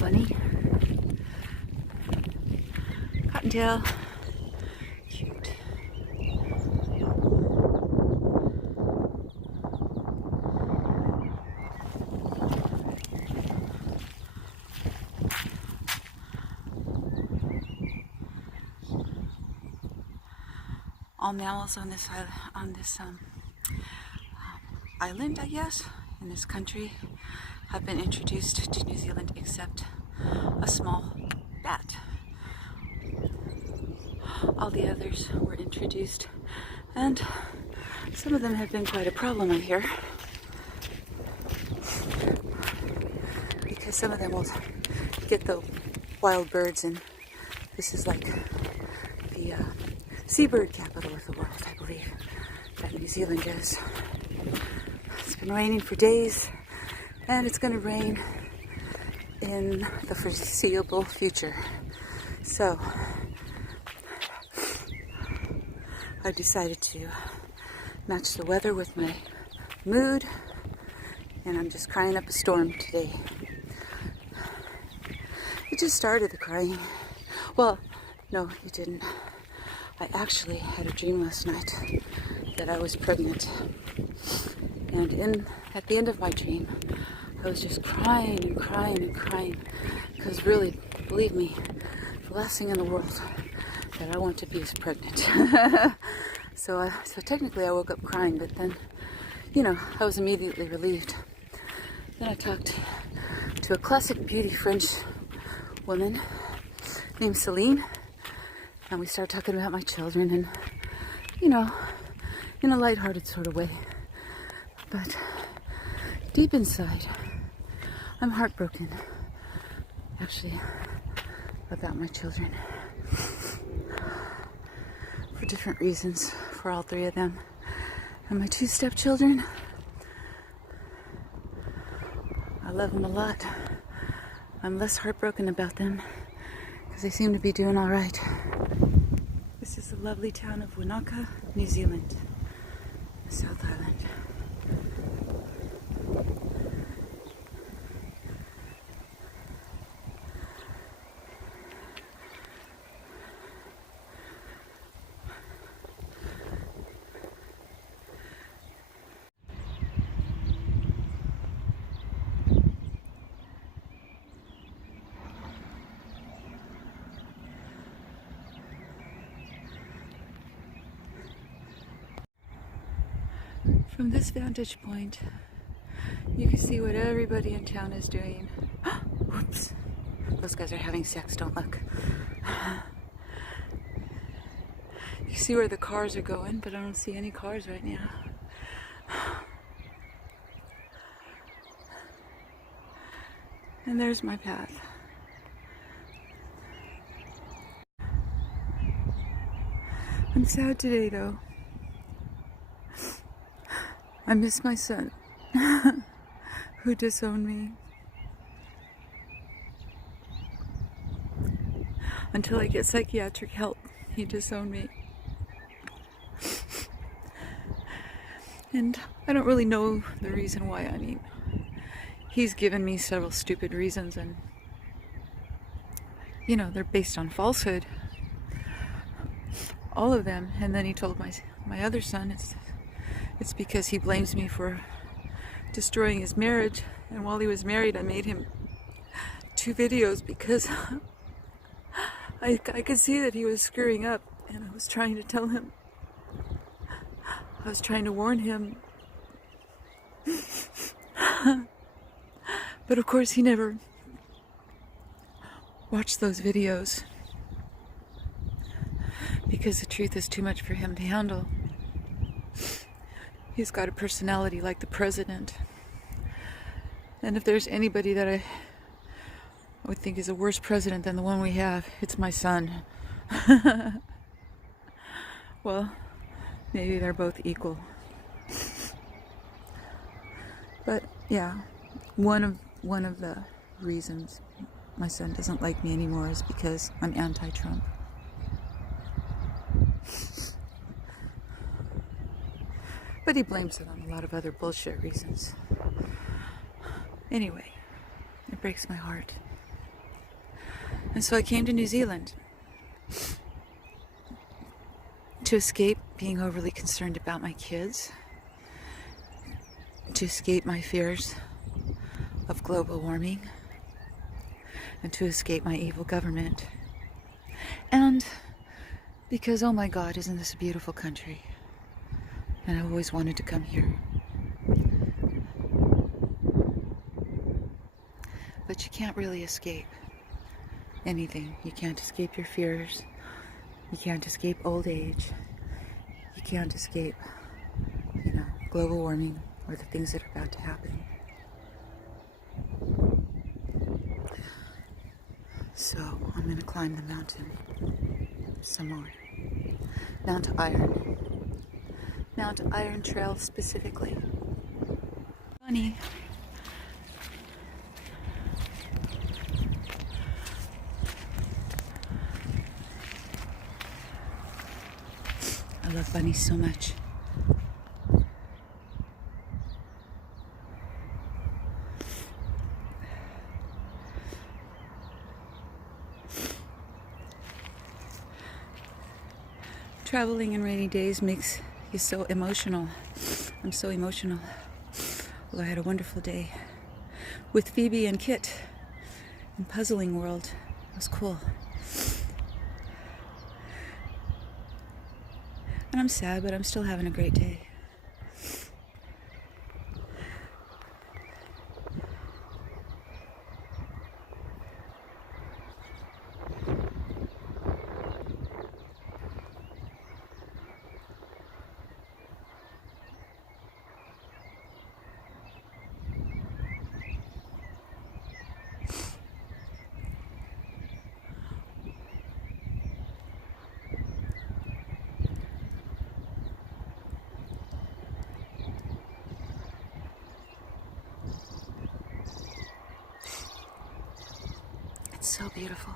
funny. Cottontail. Cute. All mammals on this island, I guess, in this country, have been introduced to New Zealand except a small bat. All the others were introduced, and some of them have been quite a problem, I hear, because some of them will get the wild birds, and this is like the seabird capital of the world, I believe, that New Zealand is. It's been raining for days, and it's going to rain in the foreseeable future. So I've decided to match the weather with my mood, and I'm just crying up a storm today. It just started, the crying. Well, no, it didn't. I actually had a dream last night that I was pregnant. And at the end of my dream, I was just crying and crying and crying. Because really, believe me, the last thing in the world that I want to be is pregnant. So technically I woke up crying, but then, I was immediately relieved. Then I talked to a classic beauty French woman named Celine, and we started talking about my children, and, in a lighthearted sort of way. But deep inside, I'm heartbroken, actually, about my children. For different reasons, for all three of them. And my two stepchildren, I love them a lot. I'm less heartbroken about them because they seem to be doing all right. This is the lovely town of Wanaka, New Zealand, South Island. From this vantage point, you can see what everybody in town is doing. Whoops. Those guys are having sex, don't look. You see where the cars are going, but I don't see any cars right now. And there's my path. I'm sad today, though. I miss my son, who disowned me. Until I get psychiatric help, he disowned me. And I don't really know the reason why. I mean, he's given me several stupid reasons, and, they're based on falsehood. All of them. And then he told my other son it's because he blames me for destroying his marriage. And while he was married, I made him 2 videos because I could see that he was screwing up, and I was trying to tell him. I was trying to warn him. But of course he never watched those videos because the truth is too much for him to handle. He's got a personality like the president. And if there's anybody that I would think is a worse president than the one we have, it's my son. Well, maybe they're both equal. But yeah, one of the reasons my son doesn't like me anymore is because I'm anti-Trump. But he blames it on a lot of other bullshit reasons. Anyway, it breaks my heart. And so I came to New Zealand to escape being overly concerned about my kids, to escape my fears of global warming, and to escape my evil government. And because, oh my God, isn't this a beautiful country? And I always wanted to come here. But you can't really escape anything. You can't escape your fears. You can't escape old age. You can't escape, global warming or the things that are about to happen. So I'm going to climb the mountain some more. Mount Iron Trail specifically. Funny. I love bunnies so much. Traveling in rainy days makes you so emotional. I'm so emotional. Well, I had a wonderful day with Phoebe and Kit in Puzzling World. It was cool. And I'm sad, but I'm still having a great day. It's so beautiful.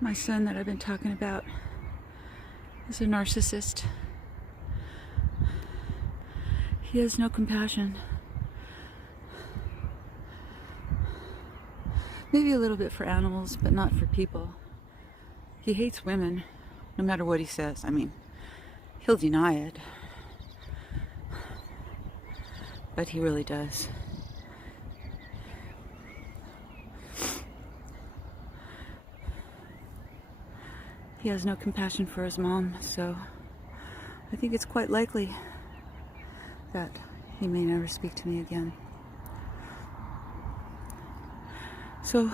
My son that I've been talking about is a narcissist. He has no compassion. Maybe a little bit for animals, but not for people. He hates women, no matter what he says. I mean, he'll deny it, but he really does. He has no compassion for his mom, so I think it's quite likely that he may never speak to me again. So,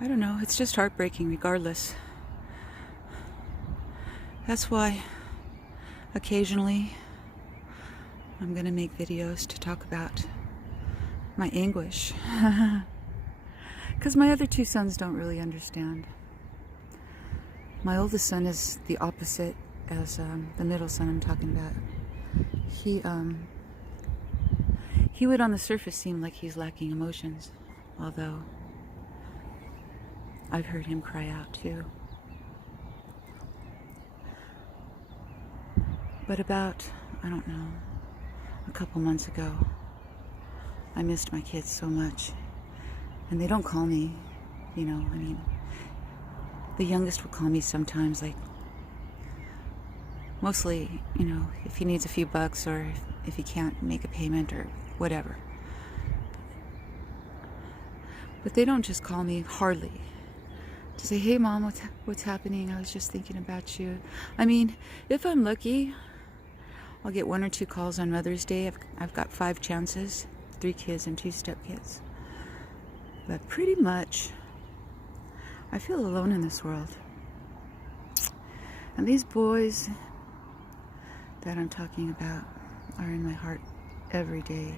I don't know, it's just heartbreaking regardless. That's why occasionally I'm gonna make videos to talk about my anguish. Because my other two sons don't really understand. My oldest son is the opposite as the middle son I'm talking about. He would on the surface seem like he's lacking emotions, although I've heard him cry out too. But about, I don't know, a couple months ago, I missed my kids so much. And they don't call me, the youngest will call me sometimes, like, mostly, if he needs a few bucks or if he can't make a payment or whatever. But they don't just call me, hardly, to say, hey Mom, what's happening? I was just thinking about you. I mean, if I'm lucky, I'll get 1 or 2 calls on Mother's Day. I've got 5 chances, 3 kids and 2 stepkids. But pretty much, I feel alone in this world. And these boys, that I'm talking about are in my heart every day,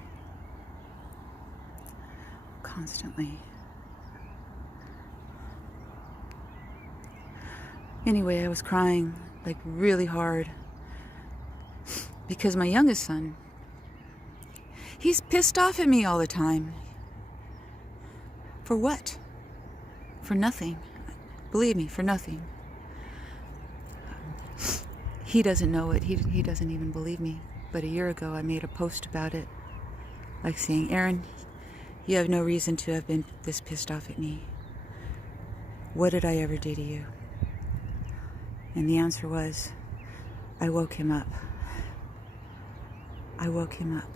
constantly. Anyway, I was crying like really hard because my youngest son, he's pissed off at me all the time. For what? For nothing. Believe me, for nothing. He doesn't know it. He doesn't even believe me. But a year ago, I made a post about it, like saying, Aaron, you have no reason to have been this pissed off at me. What did I ever do to you? And the answer was, I woke him up. I woke him up.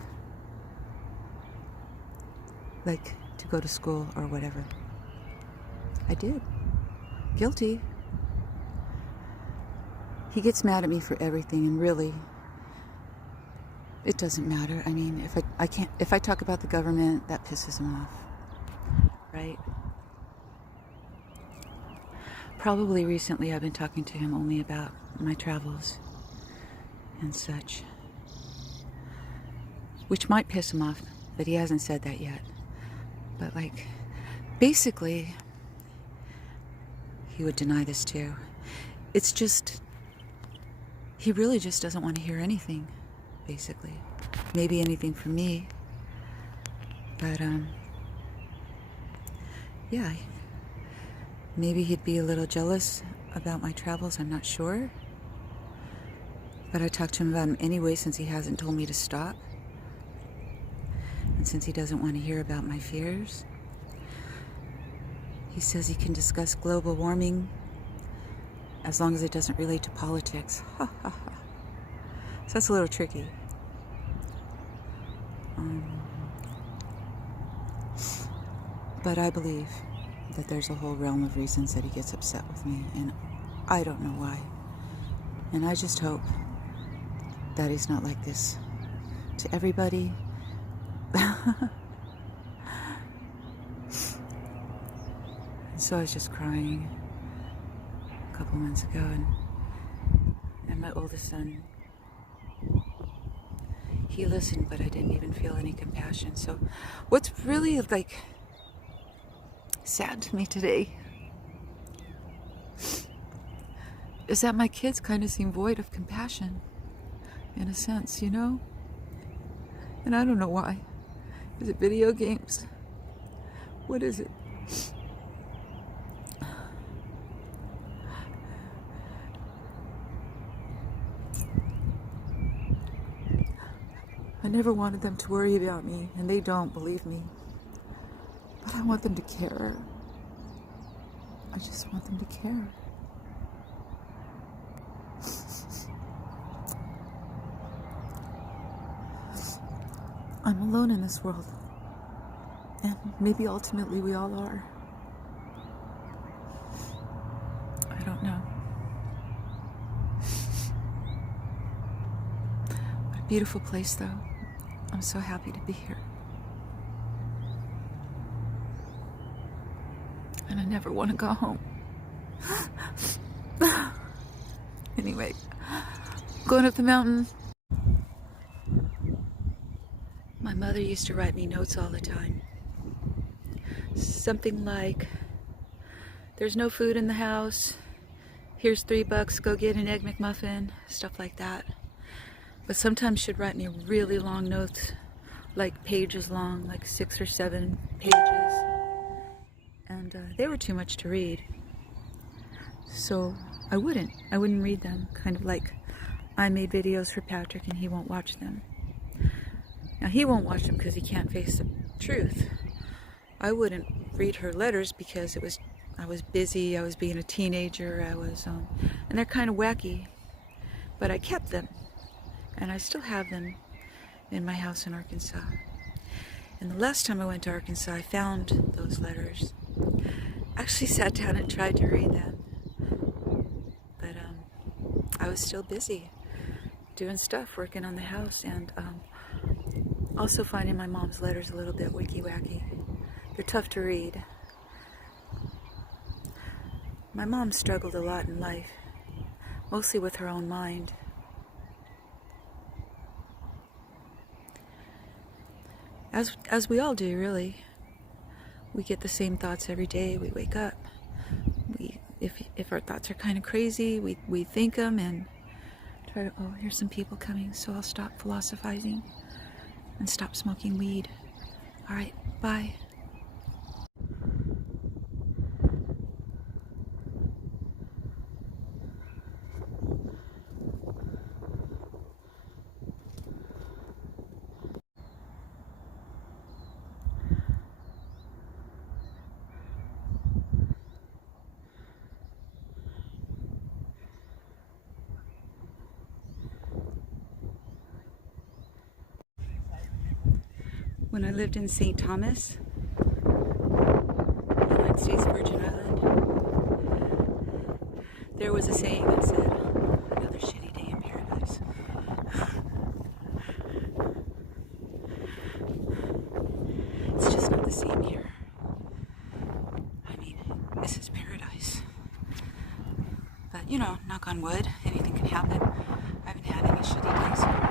Like to go to school or whatever. I did. Guilty. He gets mad at me for everything, and really, it doesn't matter. I mean, if I talk about the government, that pisses him off, right? Probably recently I've been talking to him only about my travels and such, which might piss him off, but he hasn't said that yet. But like, basically, he would deny this too. It's just, he really just doesn't want to hear anything, basically. Maybe anything from me. But, yeah. Maybe he'd be a little jealous about my travels, I'm not sure. But I talked to him about him anyway, since he hasn't told me to stop. And since he doesn't want to hear about my fears. He says he can discuss global warming as long as it doesn't relate to politics. Ha ha ha. So that's a little tricky. But I believe that there's a whole realm of reasons that he gets upset with me, and I don't know why. And I just hope that he's not like this to everybody. So I was just crying a couple months ago, and my oldest son, he listened, but I didn't even feel any compassion. So what's really like sad to me today is that my kids kind of seem void of compassion, in a sense, you know? And I don't know why. Is it video games? What is it? I never wanted them to worry about me, and they don't, believe me. But I want them to care. I just want them to care. I'm alone in this world. And maybe ultimately we all are. I don't know. What a beautiful place, though. I'm so happy to be here. And I never want to go home. Anyway, going up the mountain. My mother used to write me notes all the time. Something like, there's no food in the house. Here's $3, go get an Egg McMuffin. Stuff like that. But sometimes she'd write me really long notes, like pages long, like 6 or 7 pages. And they were too much to read. So I wouldn't read them. Kind of like I made videos for Patrick and he won't watch them. Now he won't watch them because he can't face the truth. I wouldn't read her letters because I was busy, I was being a teenager, and they're kind of wacky. But I kept them. And I still have them in my house in Arkansas. And the last time I went to Arkansas, I found those letters. Actually sat down and tried to read them. But I was still busy doing stuff, working on the house, and also finding my mom's letters a little bit wicky-wacky. They're tough to read. My mom struggled a lot in life, mostly with her own mind. as we all do, really. We get the same thoughts every day. We wake up. If our thoughts are kind of crazy, we think them and try to. Oh, here's some people coming, so I'll stop philosophizing and stop smoking weed. All right, bye. When I lived in St. Thomas, United States Virgin Island, there was a saying that said, another shitty day in paradise. It's just not the same here. I mean, this is paradise. But, you know, knock on wood, anything can happen. I haven't had any shitty days here.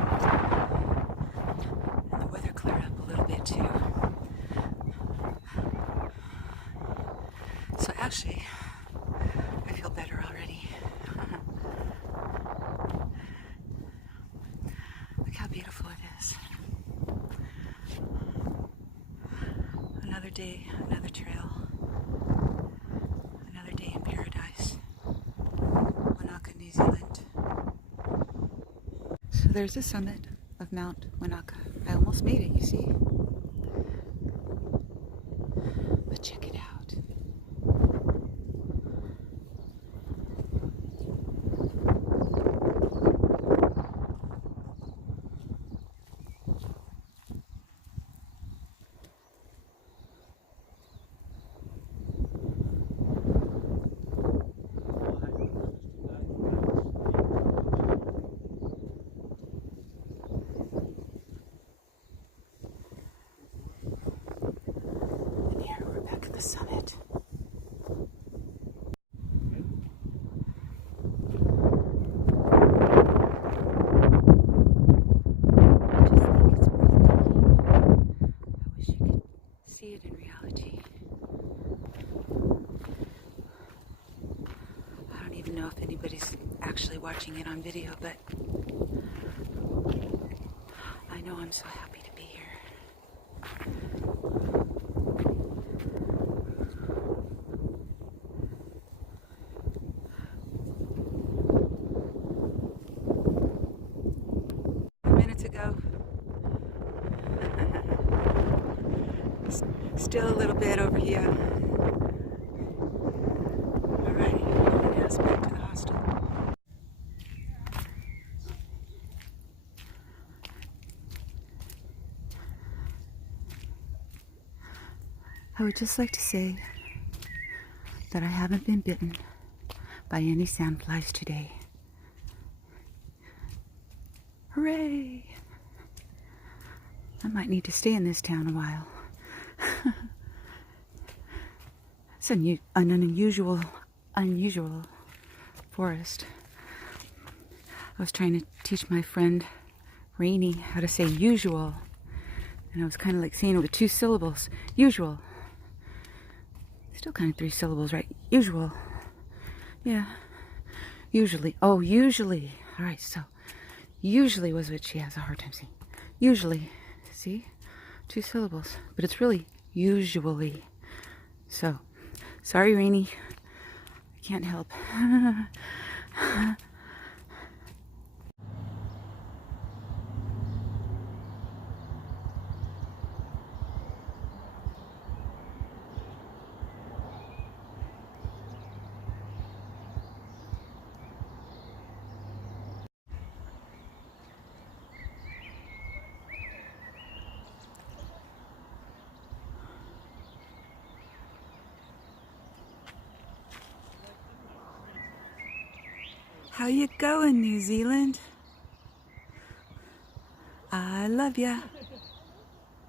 And the weather cleared up a little bit too. So actually, I feel better already. Look how beautiful it is. Another day, another trail. Another day in paradise. Wanaka, New Zealand. So there's the summit of Mount Wanaka. I almost made it, you see. But check it out. And here we're back at the summit. See it in reality. I don't even know if anybody's actually watching it on video, but I know I'm so happy to be here. Minutes ago. Still a little bit over here. Alright, now it's back to the hostel. I would just like to say that I haven't been bitten by any sandflies today. Hooray! I might need to stay in this town a while. It's an unusual forest. I was trying to teach my friend Rainey how to say usual, and I was kind of like saying it with 2 syllables. Usual. Still kind of 3 syllables, right? Usual. Yeah. Usually. Oh, usually. All right, so usually was what she has a hard time saying. Usually. See? 2 syllables. But it's really usually. So, sorry, Rainey. I can't help. How you going, New Zealand? I love ya.